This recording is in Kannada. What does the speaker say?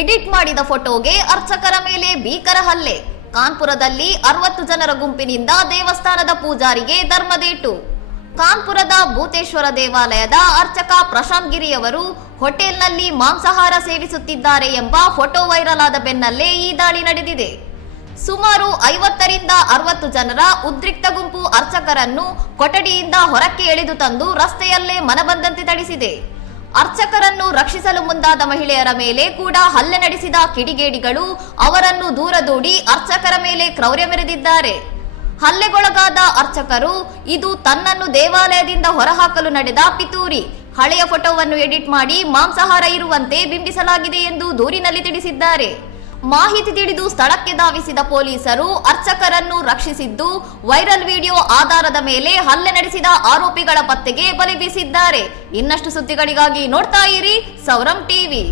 ಎಡಿಟ್ ಮಾಡಿದ ಫೋಟೋಗೆ ಅರ್ಚಕರ ಮೇಲೆ ಭೀಕರ ಹಲ್ಲೆ. ಕಾನ್ಪುರದಲ್ಲಿ 60 ಜನರ ಗುಂಪಿನಿಂದ ದೇವಸ್ಥಾನದ ಪೂಜಾರಿಗೆ ಧರ್ಮದೇಟು. ಕಾನ್ಪುರದ ಭೂತೇಶ್ವರ ದೇವಾಲಯದ ಅರ್ಚಕ ಪ್ರಶಾಂತ್ ಗಿರಿಯವರು ಹೋಟೆಲ್ನಲ್ಲಿ ಮಾಂಸಾಹಾರ ಸೇವಿಸುತ್ತಿದ್ದಾರೆ ಎಂಬ ಫೋಟೋ ವೈರಲ್ ಆದ ಬೆನ್ನಲ್ಲೇ ಈ ದಾಳಿ ನಡೆದಿದೆ. ಸುಮಾರು 50 ರಿಂದ 60 ಜನರ ಉದ್ರಿಕ್ತ ಗುಂಪು ಅರ್ಚಕರನ್ನು ಕೊಠಡಿಯಿಂದ ಹೊರಕ್ಕೆ ಎಳೆದು ತಂದು ರಸ್ತೆಯಲ್ಲೇ ಮನಬಂದಂತೆ ತಡಿಸಿದೆ. ಅರ್ಚಕರನ್ನು ರಕ್ಷಿಸಲು ಮುಂದಾದ ಮಹಿಳೆಯರ ಮೇಲೆ ಕೂಡ ಹಲ್ಲೆ ನಡೆಸಿದ ಕಿಡಿಗೇಡಿಗಳು ಅವರನ್ನು ದೂರ ದೂಡಿ ಅರ್ಚಕರ ಮೇಲೆ ಕ್ರೌರ್ಯ ಮೆರೆದಿದ್ದಾರೆ. ಹಲ್ಲೆಗೊಳಗಾದ ಅರ್ಚಕರು ಇದು ತನ್ನನ್ನು ದೇವಾಲಯದಿಂದ ಹೊರಹಾಕಲು ನಡೆದ ಪಿತೂರಿ, ಹಳೆಯ ಫೋಟೋವನ್ನು ಎಡಿಟ್ ಮಾಡಿ ಮಾಂಸಾಹಾರ ಇರುವಂತೆ ಬಿಂಬಿಸಲಾಗಿದೆ ಎಂದು ದೂರಿನಲ್ಲಿ ತಿಳಿಸಿದ್ದಾರೆ. ಮಾಹಿತಿ ತಿಳಿದು ಸ್ಥಳಕ್ಕೆ ಧಾವಿಸಿದ ಪೊಲೀಸರು ಅರ್ಚಕರನ್ನು ರಕ್ಷಿಸಿದ್ದು, ವೈರಲ್ ವಿಡಿಯೋ ಆಧಾರದ ಮೇಲೆ ಹಲ್ಲೆ ನಡೆಸಿದ ಆರೋಪಿಗಳ ಪತ್ತೆಗೆ ಬಲೆ ಬೀಸಿದ್ದಾರೆ. ಇನ್ನಷ್ಟು ಸುದ್ದಿಗಳಿಗಾಗಿ ನೋಡ್ತಾ ಇರಿ ಸೌರಂ ಟಿವಿ.